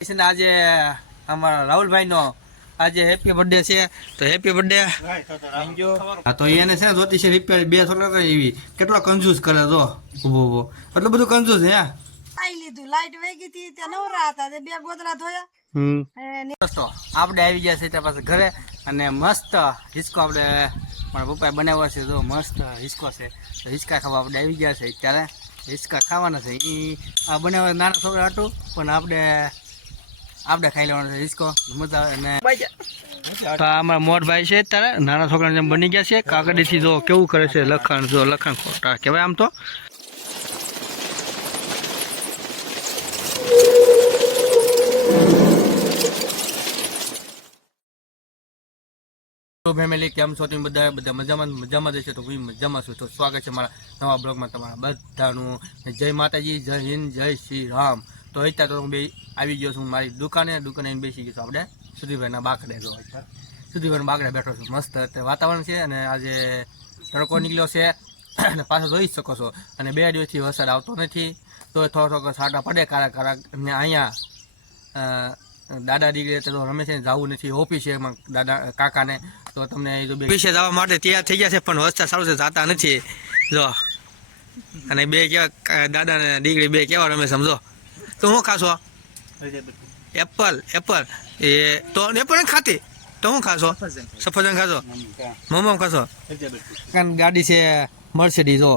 છે ને આજે અમારા રાહુલભાઈનો આજે હેપી બર્થડે છે. તો હેપી બર્થડે હા તો એને છે ને જોતી છે રૂપિયા બે છોકરા એવી. કેટલો કંજૂસ કરે તો. ઊભો ઊભો. એટલું બધું કંજૂસ હે? ખાઈ લીધું લાઈટ વેગી હતી ત્યાં નવરા હતા તે બે ગોદરા ધોયા. હમ. દોસ્તો આપણે આવી ગયા છે ત્યાં પાસે ઘરે અને મસ્ત હિસકો આપણે મારા પપ્પાએ બનાવ્યો છે. તો મસ્ત હિસકો છે. તો હિસકા ખાવા આપણે આવી ગયા છે ત્યારે હિસકા ખાવાના છે. એ આ બનાવ્યા નાના છોકરા હતું પણ આપણે આપણે ખાઈ લેવાનો છે. હિસકો મજા આવે અને તો અમારા મોટભાઈ છે ત્યારે નાના છોકરા જેમ બની ગયા છે. કાગળીથી જો કેવું કરે છે લખણ જો લખણ ખોટા. કહેવાય આમ તો? તો ફેમિલી કેમ છો? તમે બધા? બધા મજામાં? મજામાં જશે તો હું મજામાં છું. તો સ્વાગત છે મારા નવા બ્લોગમાં તમારા બધાનું. જય માતાજી જય હિન્દ જય શ્રી રામ. તો અત્યારે તો હું બે આવી ગયો છું મારી દુકાને દુકાને આવીને બેસી ગયો છું આપણે. સુધીભાઈના બાકડે જો અત્યારે બાકડે બેઠો છું, મસ્ત અત્યારે વાતાવરણ છે અને આજે તડકો નીકળ્યો છે. અને પાછો જોઈ શકો છો. અને બે દિવસથી વરસાદ આવતો નથી. તો થોડો થોડો સાટા પડે કારા કારા અને અહીંયા દાદા દીકરી તો રમે છે જવું નથી. ઓફિસે એમાં દાદા, કાકાને. તો તમને એ તો ઓફિસે જવા માટે તૈયાર થઈ ગયા છે, પણ વરસાદ સારું છે, જાતા નથી. જો. અને બે કેવા દાદા ને દીકરી બે કેવા રમે સમજો. તો હું ખાશો? Apple Apple. એ તો એપલ ખાતી? તો હું ખાશો? સફરજન ખાશો? મમમ ખાશો? ગાડી છે મર્સિડીઝ જો.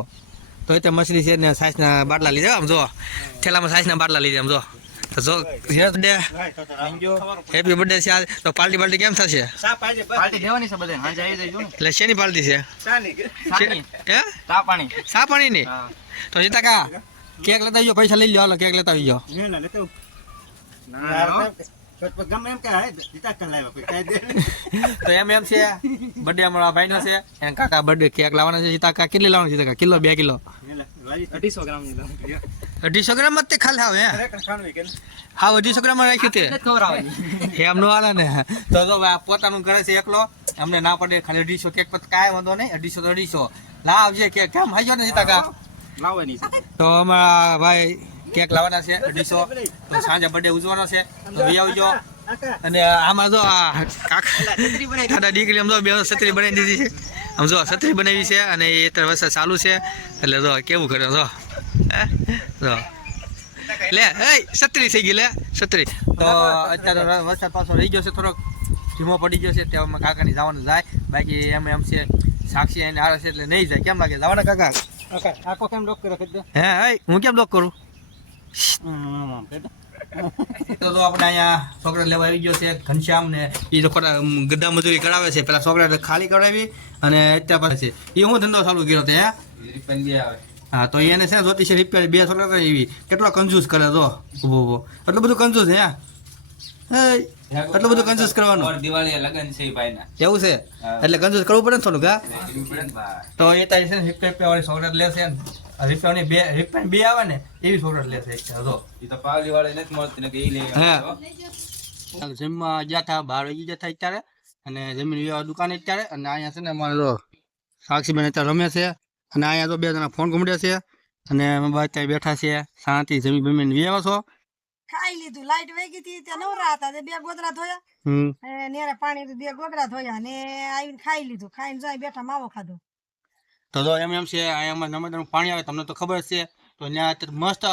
તો એ મર્સિડીઝ છે ને સાઈઝના બાટલા લીધા આમ જો. થેલામાં સાઈઝના બાટલા લીધા આમ જો. તો જો હેપી બર્થડે છે આજ. તો પાર્ટી પાર્ટી કેમ થશે? પાર્ટી દેવાની છે બધાને હાંજે આવી જજો એટલે શેની પાર્ટી છે? સાની. હે? ચા પાણી. સા પાણીની? હા તો જીતા કા કેક લેતા આવજો પૈસા લઈ લો હાલો કેક લેતા આવજો. તો એમ એમ છે. બર્થડે અમારા ભાઈનો છે. એને કાકા બર્થડે કેક લાવવાના છે. જીતાકા કેટલી લાવવાની જીતાકા કિલો બે કિલો. અઢીસો ગ્રામની અઢીસો ગ્રામ જ તે ખાલી આવે હા? અઢીસો ગ્રામ રાખ્યું તે. એમ નો હાલે ને. તો તો ભાઈ પોતાનું ઘરે છે એકલો. અમને ના પડે ખાલી અઢીસો કેક પર કાંઈ વાંધો નહીં. અઢીસો તો અઢીસો. લાવજે કેક કેમ હાઈજો ને જીતા કા તો અમારા ભાઈ કેક લાવવાના છે, અઢીસો. તો સાંજે બર્થડે ઉજવાનો છે, તો બી આવજો. અને આમાં જો કાકા દીકરી આમ જો બે છત્રી બનાવી દીધી છે. આમ જો છત્રી બનાવી છે અને એ અત્યારે વરસાદ ચાલુ છે. એટલે જો કેવું કરે જો? જો. લે, એ છત્રી થઈ ગઈ, લે, છત્રી. તો અત્યારે વરસાદ પાછો રહી ગયો છે થોડોક. ધીમો પડી ગયો છે તેમાં કાકાની જવાનું જાય. બાકી એમ એમ છે, સાક્ષી એને છે એટલે નહીં જાય. કેમ લાગે? જવાના કાકા? આખો કેમ કરી દે હે હે હું કેમ લોક કરું? તો તો આપણે અહીંયા છોકરા લેવા આવી ગયો છે ઘનશ્યામ ને એ તો ખોટા ગદ્દા મજૂરી કરાવે છે. પેલા છોકરા ખાલી કરાવી અને અત્યાર પાસે એ હું ધંધો ચાલુ કર્યો છે હે? હા તો એને છે ને જોતી છે રિપેર બે છોકરા એવી. કેટલો કંજૂસ કરે તો? ઊભો ઊભો. એટલું બધું કંજૂસ હે? એટલું બધું કંજૂસ કરવાનું. દિવાળી લગન છે ભાઈ ના એવું છે? એટલે કંજૂસ કરવું પડે ને થોડું કા તો એ તારી છે ને પેપે વાળી છોકરા લેશે ને. રિપેરની બે રિપેર બે આવે ને એવી છોકરા લે છે તો એ તો પાવલી વાળી નથી મળતી ને કે એ લઈ હા. જીમમાં ગયા હતા બાર વાગી ગયા હતા અત્યારે. અને જમીન વ્યવહાર દુકાને અત્યારે. અને અહીંયા છે ને અમારે સાક્ષી સાક્ષીબેન અત્યારે રમે છે. અને અહીંયા તો બે જણા ફોન ઘૂમડે છે. અને અમે બધા બેઠા છે શાંતિ જમીન બમીન વ્યવહાર છો. ખાઈ લીધું. લાઈટ વેગી હતી ત્યાં નવરા હતા. તે બે ગોદરા ધોયા. નેરે પાણી બે ગોદરા ધોયા ને આવીને ખાઈ લીધું. ખાઈને જાય બેઠા માવો ખાધો. તો એમ એમ છે અહીંયા નર્મદાનું પાણી આવે તમને તો ખબર છે. તો ત્યાં મસ્ત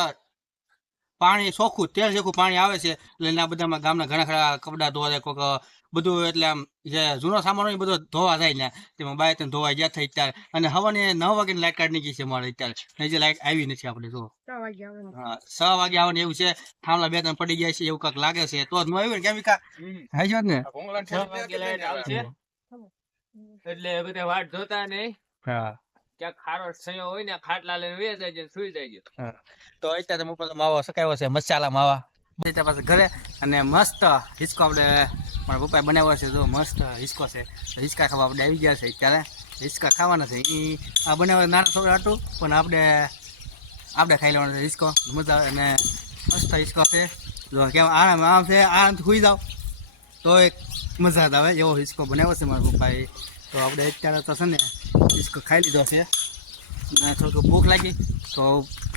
પાણી ચોખ્ખું તેલ ચોખ્ખું પાણી આવે છે એટલે એના બધામાં ગામના ઘણા ખરા કપડાં ધોવા જાય કોઈક બધું એટલે આમ જે જૂનો સામાન હોય બધો ધોવા જાય ને તેમાં બાય તેને ધોવા ગયા થઈ ત્યારે અને હવાને નવ વાગ્યાની લાઇટ કાર્ડ નીકળી છે મારે અત્યારે. ને જે લાઇટ આવી નથી આપણે જો છ વાગે આવે હા, છ વાગે આવવાનું એવું છે થાંભલા બે ત્રણ પડી ગયા છે એવું કાંક લાગે છે. તો જ ન આવ્યું ને કેમ કા હાઈ જ ને? એટલે બધા વાટ જોતા નહીં. હા. ક્યાંક ખારો સયો હોય ને ખાટલા લઈને વે જાય સુઈ જાય તો અત્યારે હું પેલો માવો સકાયો છે મસાલા માવા. ત્યાં પાસે ઘરે અને મસ્ત હિસકો આપણે મારા પપ્પાએ બનાવ્યો છે જો મસ્ત હિસકો છે. તો હિચકા ખાવા આપણે આવી ગયા છે અત્યારે. હિસકા ખાવાના છે. એ આ બનાવ્યો નાના છોકરા હતું પણ આપણે આપણે ખાઈ લેવાનો છે હિસકો મજા આવે અને મસ્ત હિસકો છે. જો કેમ આરામ આમ છે આરામથી સુઈ જાઓ. તો એક મજા આવે એવો હિસકો બનાવ્યો છે મારા પપ્પાએ. તો આપણે અત્યારે તો છે ને હિચકો ખાઈ લીધો છે. અને થોડુંક ભૂખ લાગી તો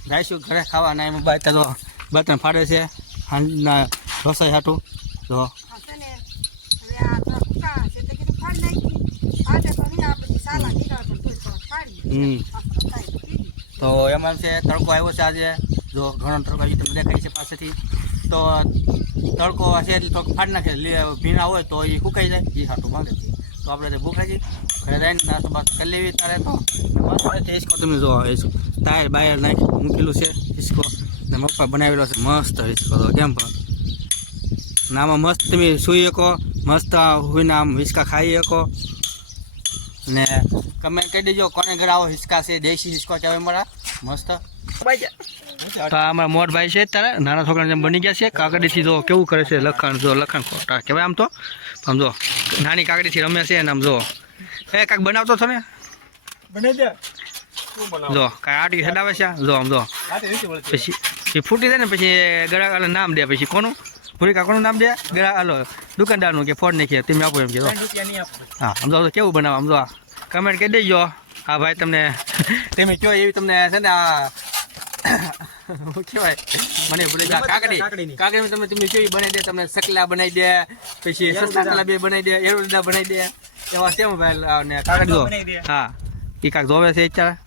જઈશું ઘરે ખાવા. અને એમાં બાય તો બર્તન ફાડે છે હાંજના રસોઈ હાટું. તો તે એમાં છે તડકો આવ્યો છે આજે. જો ઘણો તડકો આવી તમને દેખાય છે પાસેથી. તો તડકો છે એટલે થોડોક ફાડી નાખે. ભીના હોય તો એ સુકાઈ જાય એ હાટું માંગે છે. તો આપણે તે ભૂખ લાગી નાસ્તો બાસ્તો કરી લેવી તારે તો. મસ્ત હિસ્કો તમે જો હિસકો ટાયર બાયર નાખી મૂકેલું છે હિસકો. ને મપ્પા બનાવેલો છે મસ્ત હિસકો તો કેમ પણ. નામાં મસ્ત તમે સૂઈ શકો મસ્ત હોઈને આમ હિસકા ખાઈ શકો. ને કમેન્ટ કરી દેજો કોને ઘરે આવો હિસકા છે દેશી હિસકો ચાવે મારા. મસ્ત. તો આ અમારા મોટ ભાઈ છે અત્યારે નાના છોકરા જેમ બની ગયા છે કાકડીથી જો કેવું કરે છે લખાણ જો લખાણ ખોટા કહેવાય આમ તો. આમ જો નાની કાકડીથી રમે છે ને આમ જો. એ કાંક બનાવતો તમે? જો કાંઈ આટી હડાવે છે. જો આમ જો. પછી એ ફૂટી જાય ને પછી ગળા નામ દે. પછી કોનું? ભૂરી કાકોનું નામ દે? ગળા હાલો દુકાનદારનું કે ફોડ નાખીએ તમે આપો એમ કે હા આમ જો કેવું બનાવો? આમ જો કમેન્ટ કરી દેજો. હા ભાઈ તમને તમે કયો એવી તમને છે ને આ કહેવાય? મને ભૂલી ગયા. કાકડી. કાકડી તમે તમે કેવી બનાવી દે? તમને સકલા બનાવી દે પછી સસલા બે બનાવી દે એરોડા બનાવી દે. એવા ભાઈ અને કાકડી જો હા એ કાંક જોવે છે અત્યારે